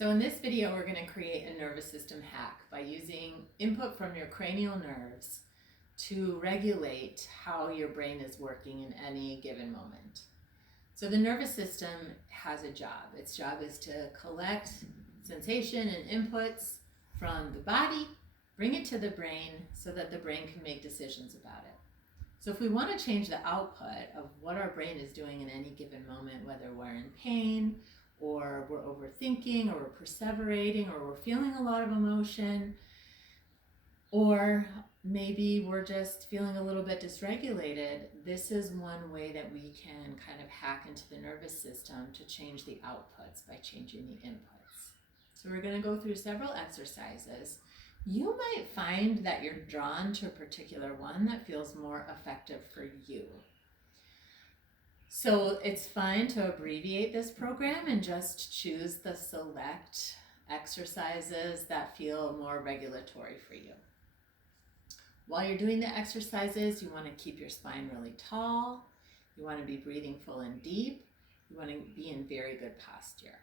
So in this video, we're going to create a nervous system hack by using input from your cranial nerves to regulate how your brain is working in any given moment. So the nervous system has a job. Its job is to collect sensation and inputs from the body, bring it to the brain so that the brain can make decisions about it. So if we want to change the output of what our brain is doing in any given moment, whether we're in pain, or we're overthinking, or we're perseverating, or we're feeling a lot of emotion, or maybe we're just feeling a little bit dysregulated, this is one way that we can kind of hack into the nervous system to change the outputs by changing the inputs. So we're going to go through several exercises. You might find that you're drawn to a particular one that feels more effective for you. So it's fine to abbreviate this program and just choose the select exercises that feel more regulatory for you. While you're doing the exercises, you want to keep your spine really tall. You want to be breathing full and deep. You want to be in very good posture.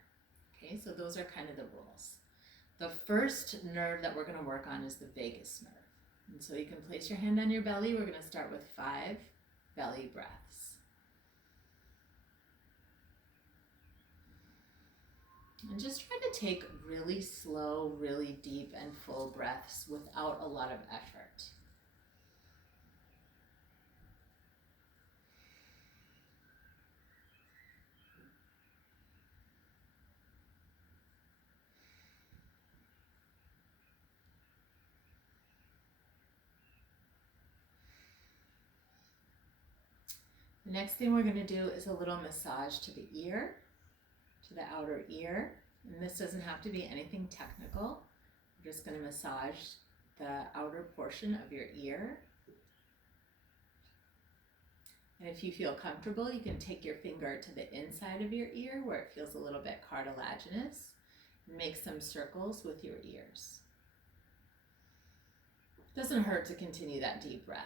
Okay, so those are kind of the rules. The first nerve that we're going to work on is the vagus nerve. And so you can place your hand on your belly. We're going to start with 5 belly breaths. And just try to take really slow, really deep and full breaths without a lot of effort. The next thing we're going to do is a little massage to the ear, to the outer ear. And this doesn't have to be anything technical. We're just going to massage the outer portion of your ear. And if you feel comfortable, you can take your finger to the inside of your ear where it feels a little bit cartilaginous and make some circles with your ears. It doesn't hurt to continue that deep breath.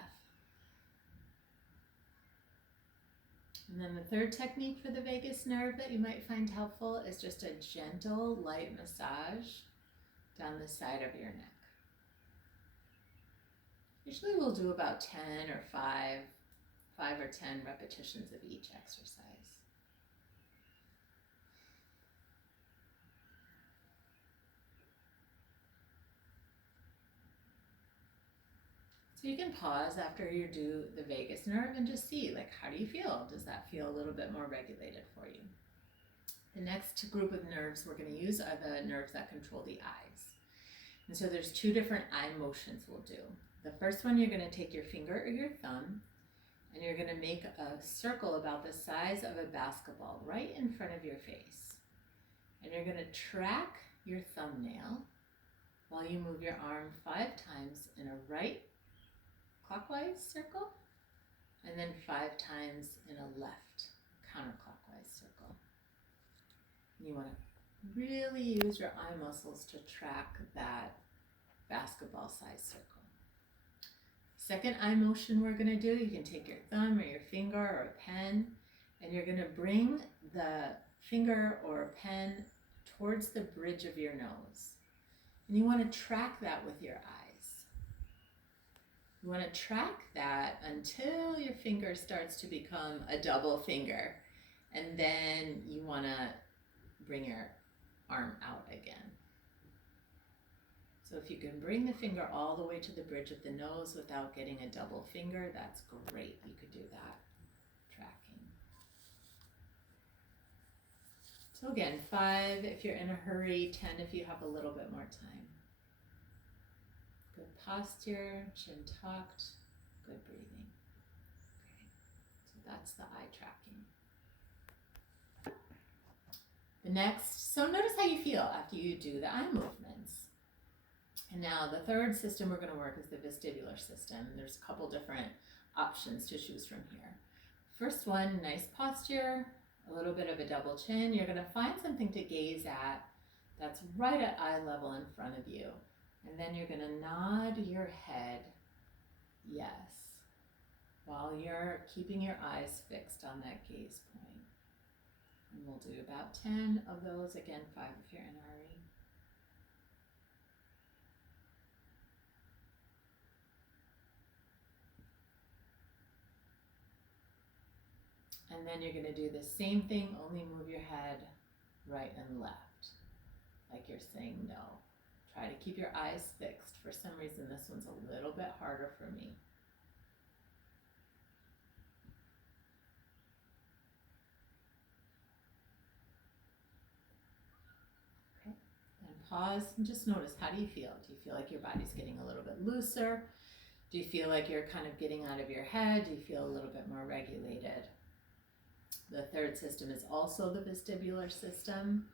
And then the third technique for the vagus nerve that you might find helpful is just a gentle, light massage down the side of your neck. Usually we'll do about 10 or 5 or 10 repetitions of each exercise. So you can pause after you do the vagus nerve and just see, like, how do you feel? Does that feel a little bit more regulated for you? The next group of nerves we're going to use are the nerves that control the eyes. And so there's 2 different eye motions we'll do. The first one, you're going to take your finger or your thumb and you're going to make a circle about the size of a basketball right in front of your face. And you're going to track your thumbnail while you move your arm 5 times in a right clockwise circle, and then 5 times in a left counterclockwise circle. And you want to really use your eye muscles to track that basketball size circle. Second eye motion we're going to do, you can take your thumb or your finger or a pen, and you're going to bring the finger or pen towards the bridge of your nose. And you want to track that with your eyes. You want to track that until your finger starts to become a double finger. And then you want to bring your arm out again. So if you can bring the finger all the way to the bridge of the nose without getting a double finger, that's great. You could do that tracking. So again, 5 if you're in a hurry, 10 if you have a little bit more time. Good posture, chin tucked, good breathing. Okay, so that's the eye tracking. The next, so notice how you feel after you do the eye movements. And now the third system we're going to work is the vestibular system. There's a couple different options to choose from here. First one, nice posture, a little bit of a double chin. You're going to find something to gaze at that's right at eye level in front of you. And then you're going to nod your head yes, while you're keeping your eyes fixed on that gaze point. And we'll do about 10 of those, again 5 if you're in a hurry. And then you're going to do the same thing, only move your head right and left, like you're saying no. Try to keep your eyes fixed. For some reason, this one's a little bit harder for me. Okay, then pause and just notice, how do you feel? Do you feel like your body's getting a little bit looser? Do you feel like you're kind of getting out of your head? Do you feel a little bit more regulated? The third system is also the vestibular system.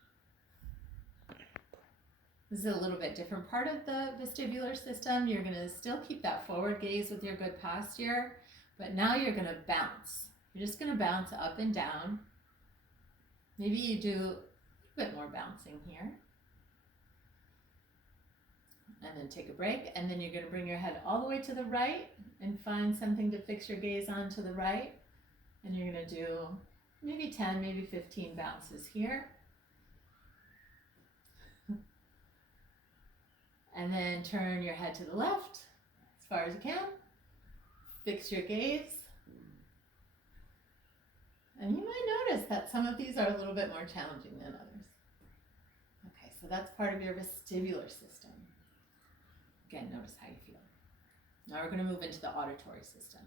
This is a little bit different part of the vestibular system. You're going to still keep that forward gaze with your good posture, but now you're going to bounce. You're just going to bounce up and down. Maybe you do a little bit more bouncing here. And then take a break, and then you're going to bring your head all the way to the right and find something to fix your gaze on to the right. And you're going to do maybe 10, maybe 15 bounces here. And then turn your head to the left as far as you can. Fix your gaze. And you might notice that some of these are a little bit more challenging than others. Okay, so that's part of your vestibular system. Again, notice how you feel. Now we're going to move into the auditory system.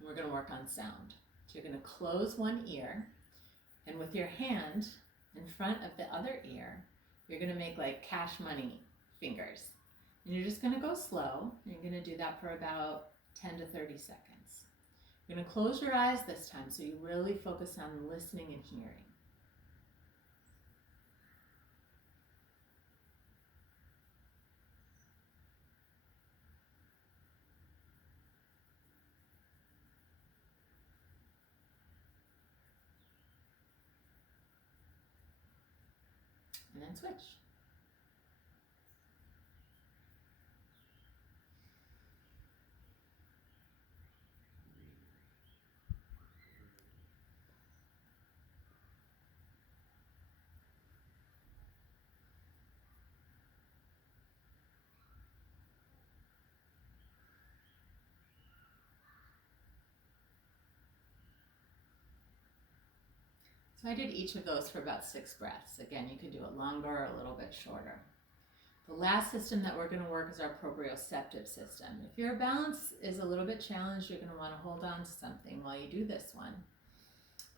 And we're going to work on sound. So you're going to close one ear, and with your hand in front of the other ear, you're going to make like cash money fingers. And you're just going to go slow. You're going to do that for about 10 to 30 seconds. You're going to close your eyes this time so you really focus on listening and hearing. And then switch. So I did each of those for about 6 breaths. Again, you could do it longer or a little bit shorter. The last system that we're going to work is our proprioceptive system. If your balance is a little bit challenged, you're going to want to hold on to something while you do this one.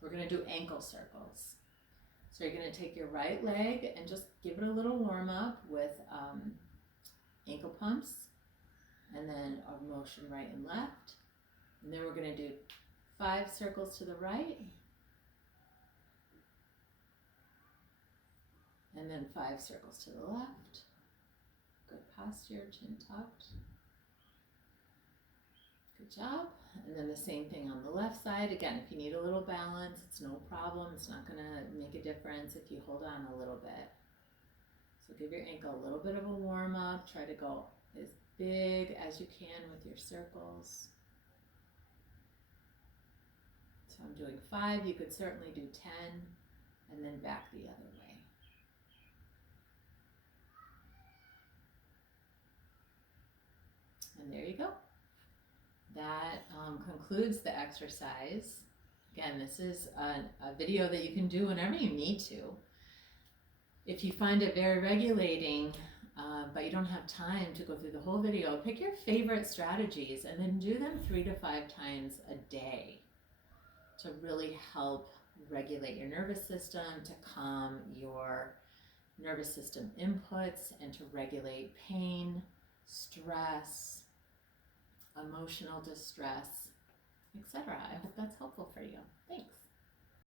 We're going to do ankle circles. So you're going to take your right leg and just give it a little warm up with ankle pumps, and then a motion right and left. And then we're going to do 5 circles to the right, and then 5 circles to the left. Good posture, chin tucked. Good job. And then the same thing on the left side. Again, if you need a little balance, it's no problem. It's not going to make a difference if you hold on a little bit. So give your ankle a little bit of a warm up. Try to go as big as you can with your circles. So I'm doing 5. You could certainly do 10, and then back the other way. And there you go. That concludes the exercise. Again, this is a video that you can do whenever you need to. If you find it very regulating, but you don't have time to go through the whole video, pick your favorite strategies and then do them 3 to 5 times a day to really help regulate your nervous system, to calm your nervous system inputs, and to regulate pain, stress, emotional distress, etc. I hope that's helpful for you. Thanks.